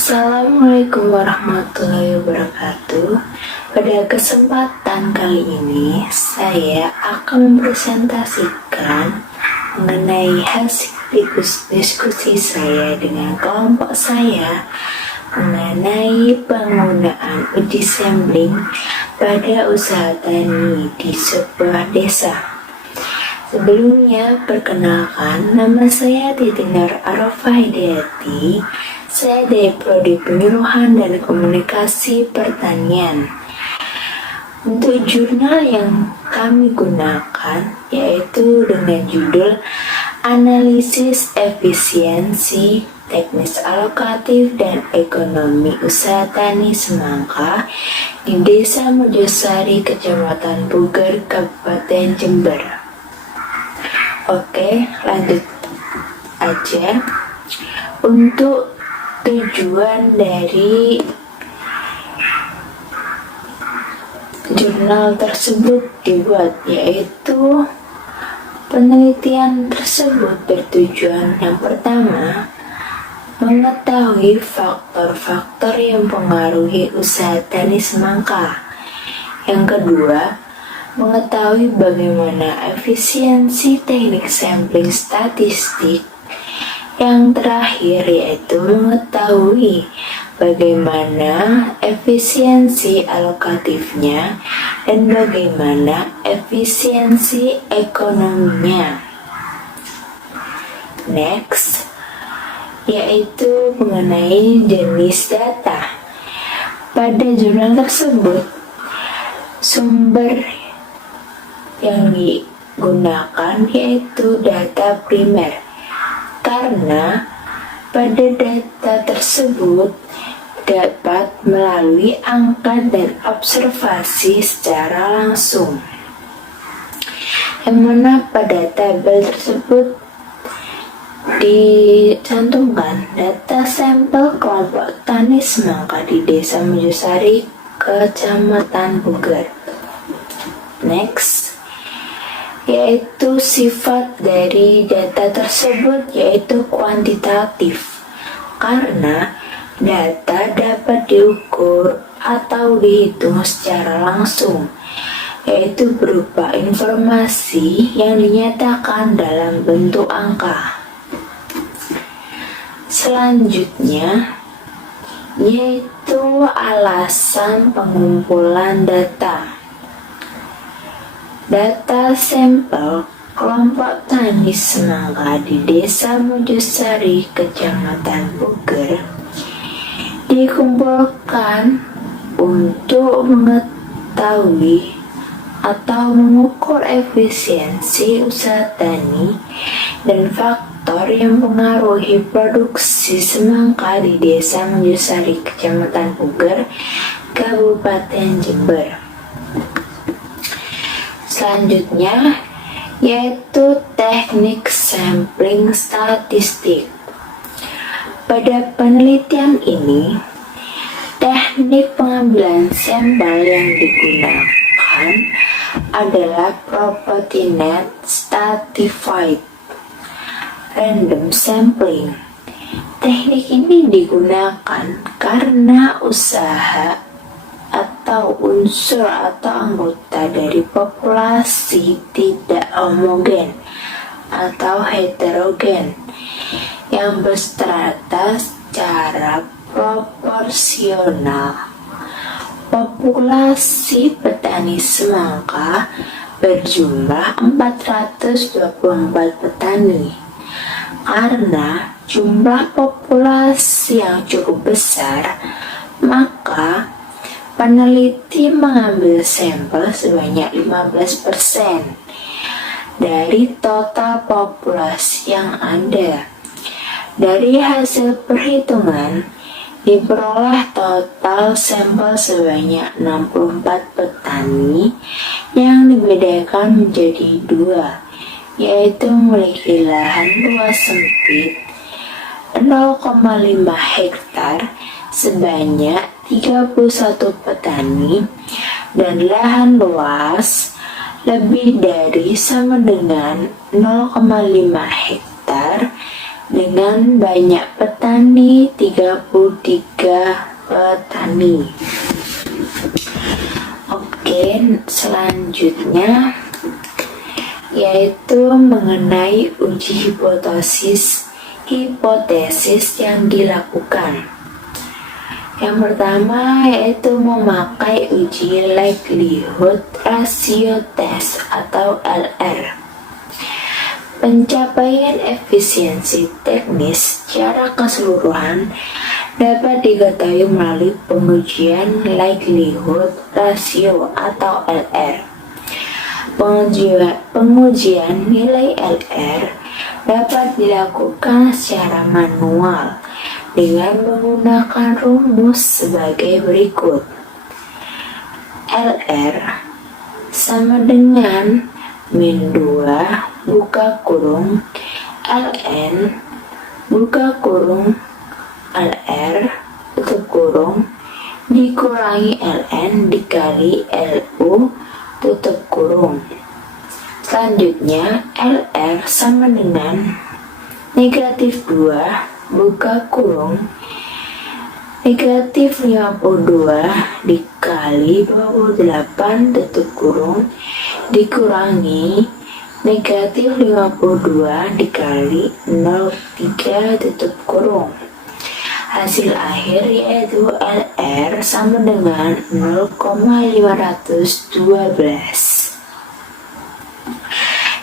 Assalamualaikum warahmatullahi wabarakatuh. Pada kesempatan kali ini, saya akan mempresentasikan mengenai hasil diskusi saya dengan kelompok saya mengenai penggunaan uji sampling pada usaha tani di sebuah desa. Sebelumnya, perkenalkan, nama saya Titin Nur Arafah Hidayati. Saya dari Prodi Penyuluhan dan Komunikasi Pertanian. Untuk jurnal yang kami gunakan yaitu dengan judul Analisis Efisiensi Teknis Alokatif dan Ekonomi Usaha Tani Semangka di Desa Mojosari, Kecamatan Puger, Kabupaten Jember. Oke, lanjut aja. Untuk tujuan dari jurnal tersebut dibuat, yaitu penelitian tersebut bertujuan yang pertama mengetahui faktor-faktor yang mempengaruhi usaha tani semangka. Yang kedua, mengetahui bagaimana efisiensi teknik sampling statistik. Yang terakhir yaitu mengetahui bagaimana efisiensi alokatifnya dan bagaimana efisiensi ekonominya. Next, yaitu mengenai jenis data. Pada jurnal tersebut, sumber yang digunakan yaitu data primer. Karena pada data tersebut dapat melalui angka dan observasi secara langsung, yang mana pada tabel tersebut dicantumkan data sampel kelompok tani semangka di Desa Mojosari, Kecamatan Puger. Next, yaitu sifat dari data tersebut yaitu kuantitatif, karena data dapat diukur atau dihitung secara langsung, yaitu berupa informasi yang dinyatakan dalam bentuk angka. Selanjutnya yaitu alasan pengumpulan data. Data sampel kelompok tani semangka di Desa Mojosari, Kecamatan Puger dikumpulkan untuk mengetahui atau mengukur efisiensi usaha tani dan faktor yang mempengaruhi produksi semangka di Desa Mojosari, Kecamatan Puger, Kabupaten Jember. Selanjutnya yaitu teknik sampling statistik. Pada penelitian ini, teknik pengambilan sampel yang digunakan adalah Proportionate Stratified Random Sampling. Teknik ini digunakan karena usaha atau unsur atau anggota dari populasi tidak homogen atau heterogen yang berstrata secara proporsional. Populasi petani semangka berjumlah 424 petani. Karena jumlah populasi yang cukup besar, maka peneliti mengambil sampel sebanyak 15% dari total populasi yang ada. Dari hasil perhitungan, diperoleh total sampel sebanyak 64 petani yang dibedakan menjadi dua, yaitu memiliki lahan luas sempit 0,5 hektar sebanyak 31 petani dan lahan luas lebih dari sama dengan 0,5 hektar dengan banyak petani 33 petani. Oke, selanjutnya yaitu mengenai uji hipotesis yang dilakukan. Yang pertama yaitu memakai uji likelihood ratio test atau LR. Pencapaian efisiensi teknis secara keseluruhan dapat diketahui melalui pengujian likelihood ratio atau LR. Pengujian nilai LR dapat dilakukan secara manual dengan menggunakan rumus sebagai berikut. LR sama dengan min 2 buka kurung ln buka kurung LR tutup kurung dikurangi ln dikali lu tutup kurung. Selanjutnya LR sama dengan negatif 2 buka kurung negatif 52 dikali 28 tutup kurung dikurangi negatif 52 dikali 0,3 tutup kurung. Hasil akhir yaitu LR sama dengan 0,512.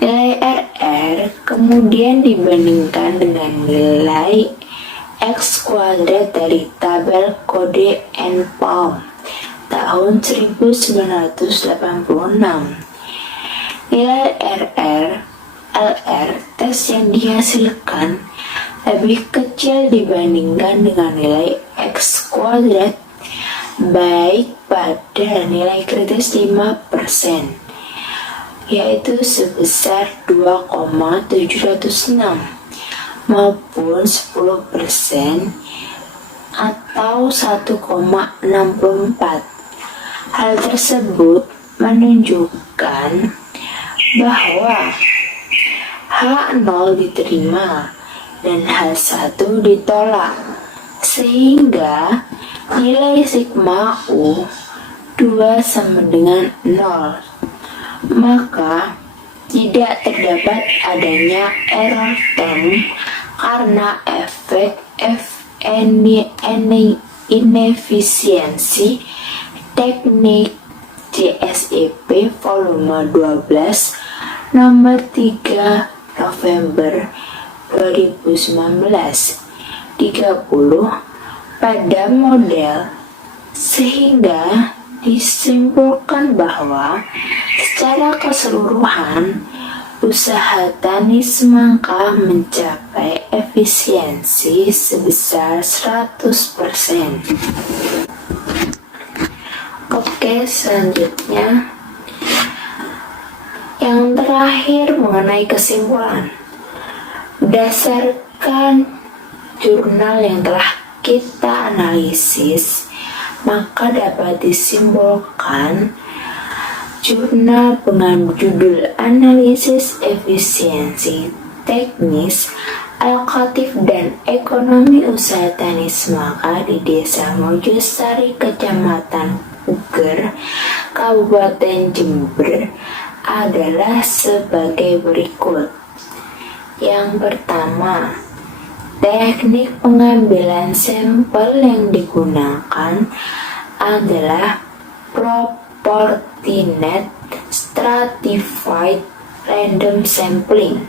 Nilai RR kemudian dibandingkan dengan nilai X kuadrat dari tabel kode NPALM tahun 1986. Nilai LR tes yang dihasilkan lebih kecil dibandingkan dengan nilai X kuadrat baik pada nilai kritis 5%, yaitu sebesar 2,706 maupun 10% atau 1,64. Hal tersebut menunjukkan bahwa H0 diterima dan H1 ditolak, sehingga nilai sigma U 2 sama dengan 0. Maka tidak terdapat adanya error term karena efek inefisiensi teknik CSEP volume 12 nomor 3 November 2019 30 pada model, sehingga disimpulkan bahwa secara keseluruhan usaha tani semangka mencapai efisiensi sebesar 100%. Oke, selanjutnya yang terakhir mengenai kesimpulan. Berdasarkan jurnal yang telah kita analisis, maka dapat disimpulkan jurnal dengan judul Analisis Efisiensi Teknis Alokatif dan Ekonomi Usaha Tani Semangka di Desa Mojosari, Kecamatan Puger, Kabupaten Jember adalah sebagai berikut. Yang pertama, teknik pengambilan sampel yang digunakan adalah Proportionate Stratified Random Sampling.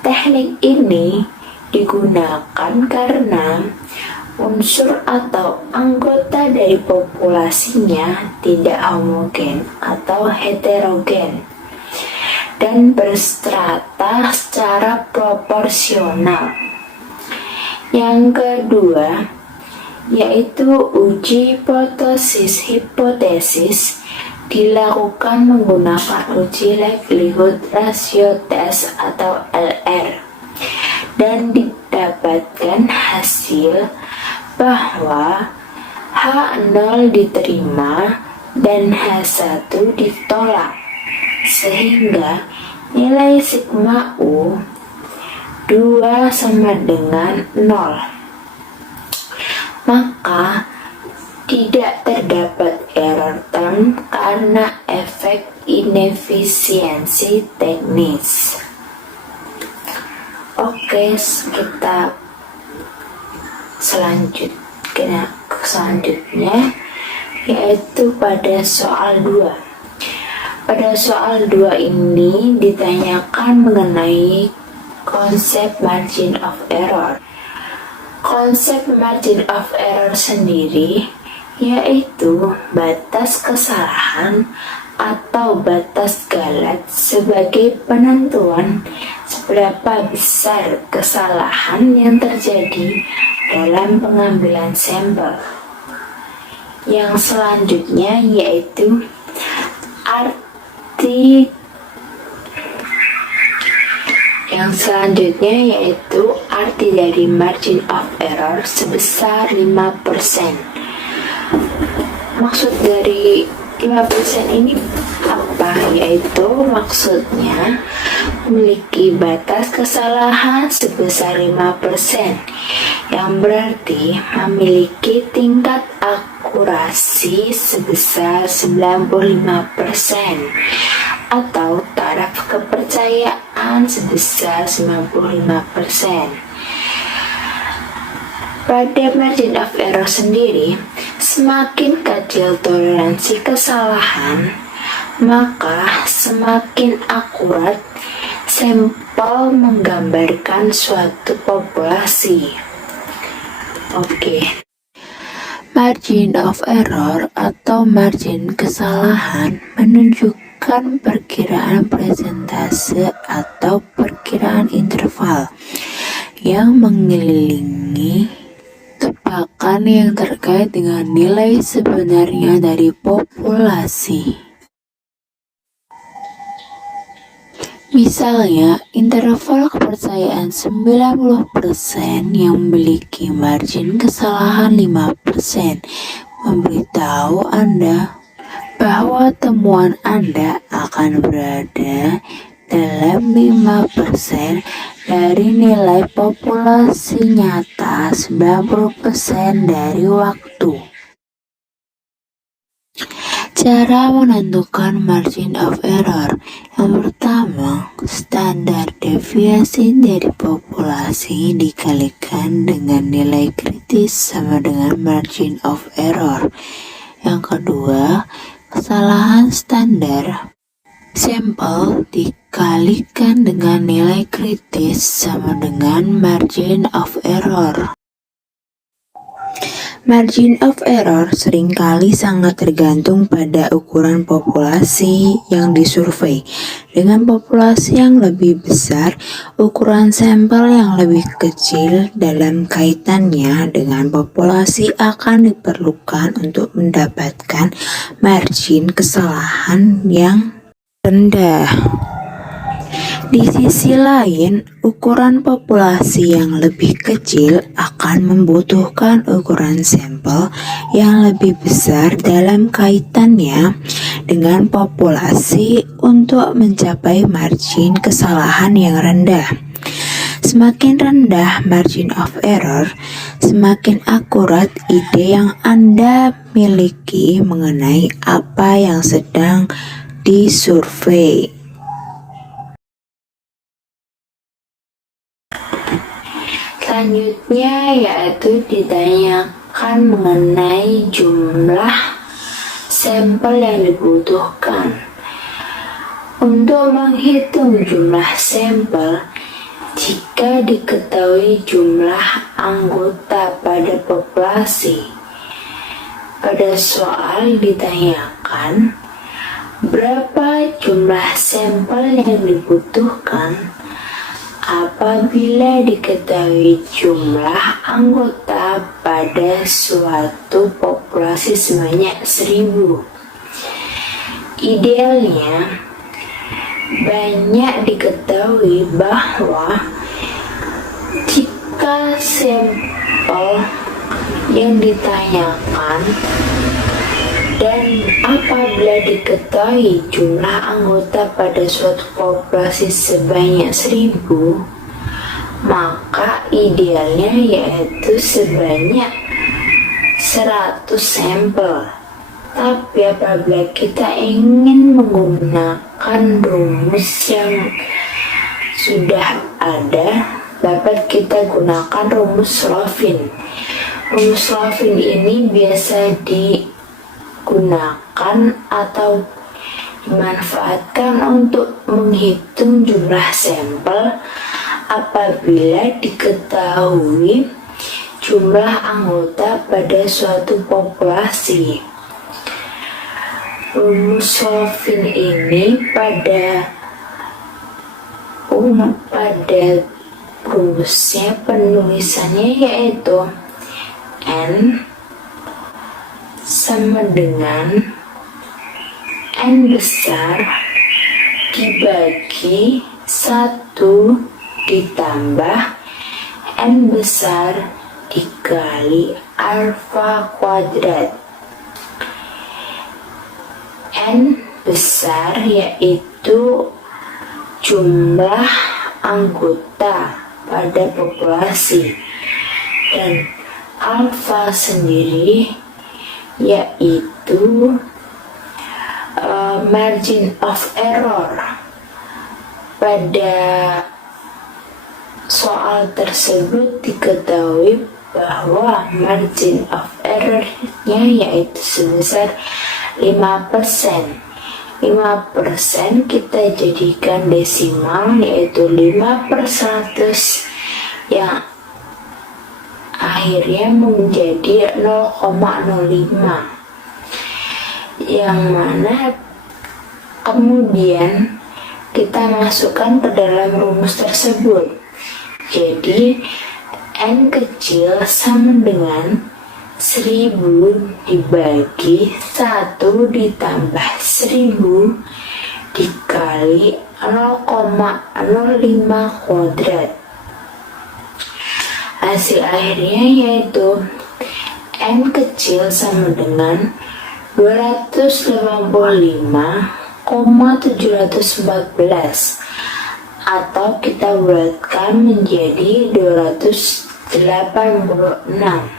Teknik ini digunakan karena unsur atau anggota dari populasinya tidak homogen atau heterogen dan berstrata secara proporsional. Yang kedua yaitu uji hipotesis dilakukan menggunakan uji likelihood ratio test atau LR dan didapatkan hasil bahwa H0 diterima dan H1 ditolak, sehingga nilai sigma U 2 sama dengan 0. Maka tidak terdapat error term karena efek inefisiensi teknis. Oke, kita selanjutnya yaitu pada soal 2. Pada soal 2 ini ditanyakan mengenai konsep margin of error. Konsep margin of error sendiri yaitu batas kesalahan atau batas Galat sebagai penentuan seberapa besar kesalahan yang terjadi dalam pengambilan sampel. Yang selanjutnya yaitu arti dari margin of error sebesar 5%. Maksud dari 5% ini apa? Yaitu maksudnya memiliki batas kesalahan sebesar 5%, yang berarti memiliki tingkat akurasi sebesar 95% atau taraf kepercayaan sebesar 95%. Pada margin of error sendiri, semakin kecil toleransi kesalahan, maka semakin akurat sampel menggambarkan suatu populasi. Oke. Margin of error atau margin kesalahan menunjukkan perkiraan persentase atau perkiraan interval yang mengelilingi tebakan yang terkait dengan nilai sebenarnya dari populasi. Misalnya, interval kepercayaan 90% yang memiliki margin kesalahan 5% memberitahu Anda bahwa temuan Anda akan berada dalam 5% dari nilai populasi nyata 90% dari waktu. Cara menentukan margin of error. Yang pertama, standar deviasi dari populasi dikalikan dengan nilai kritis sama dengan margin of error. Yang kedua, kesalahan standar sampel dikalikan dengan nilai kritis sama dengan margin of error. Margin of error seringkali sangat tergantung pada ukuran populasi yang disurvei. Dengan populasi yang lebih besar, ukuran sampel yang lebih kecil dalam kaitannya dengan populasi akan diperlukan untuk mendapatkan margin kesalahan yang rendah. Di sisi lain, ukuran populasi yang lebih kecil akan membutuhkan ukuran sampel yang lebih besar dalam kaitannya dengan populasi untuk mencapai margin kesalahan yang rendah. Semakin rendah margin of error, semakin akurat ide yang Anda miliki mengenai apa yang sedang disurvei. Selanjutnya yaitu ditanyakan mengenai jumlah sampel yang dibutuhkan. Untuk menghitung jumlah sampel, jika diketahui jumlah anggota pada populasi, pada soal ditanyakan berapa jumlah sampel yang dibutuhkan apabila diketahui jumlah anggota pada suatu populasi sebanyak 1000. Idealnya, banyak diketahui bahwa jika sampel yang ditanyakan dan apabila diketahui jumlah anggota pada suatu populasi sebanyak 1000, maka idealnya yaitu sebanyak 100 sampel. Tapi apabila kita ingin menggunakan rumus yang sudah ada, dapat kita gunakan rumus Slovin. Rumus Slovin ini biasa digunakan atau dimanfaatkan untuk menghitung jumlah sampel apabila diketahui jumlah anggota pada suatu populasi. Rumus Slovin ini pada rumusnya penulisannya yaitu N sama dengan N besar dibagi 1 ditambah N besar dikali alfa kuadrat. N besar yaitu jumlah anggota pada populasi, dan alfa sendiri yaitu margin of error. Pada soal tersebut diketahui bahwa margin of error-nya yaitu sebesar 5%. 5% kita jadikan desimal yaitu 5/100 yang akhirnya menjadi 0,05, yang mana kemudian kita masukkan ke dalam rumus tersebut. Jadi N kecil sama dengan 1000 dibagi 1 ditambah 1000 dikali 0,05 kuadrat. Hasil akhirnya yaitu N kecil sama dengan 255,714, atau kita bulatkan menjadi 286.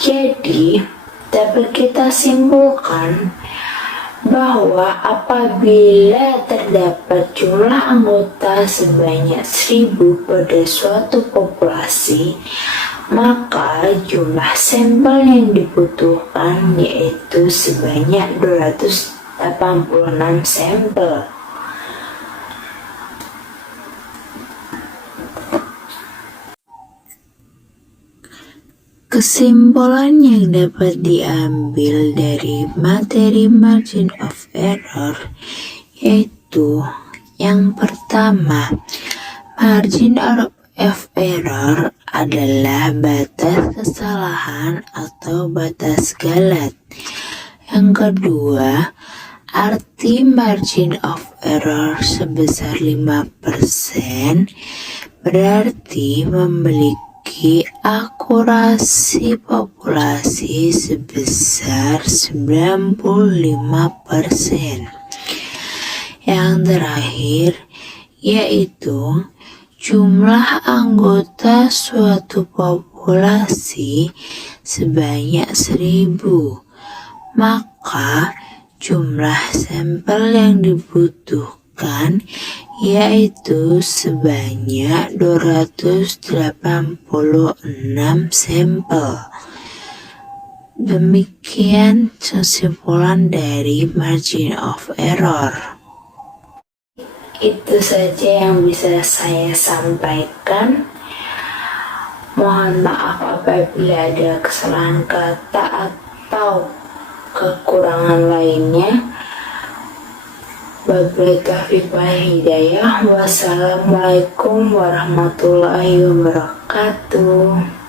Jadi dapat kita simpulkan bahwa apabila terdapat jumlah anggota sebanyak 1000 pada suatu populasi, maka jumlah sampel yang dibutuhkan yaitu sebanyak 286 sampel. Kesimpulan yang dapat diambil dari materi margin of error yaitu yang pertama, margin of error adalah batas kesalahan atau batas galat. Yang kedua, arti margin of error sebesar 5% berarti memiliki akurasi populasi sebesar 95%. Yang terakhir yaitu jumlah anggota suatu populasi sebanyak 1000, maka jumlah sampel yang dibutuhkan yaitu sebanyak 286 sampel. Demikian kesimpulan dari margin of error. Itu saja yang bisa saya sampaikan. Mohon maaf apabila ada kesalahan kata atau kekurangan lainnya. Wabillahi taufiq wal hidayah. Wassalamualaikum warahmatullahi wabarakatuh.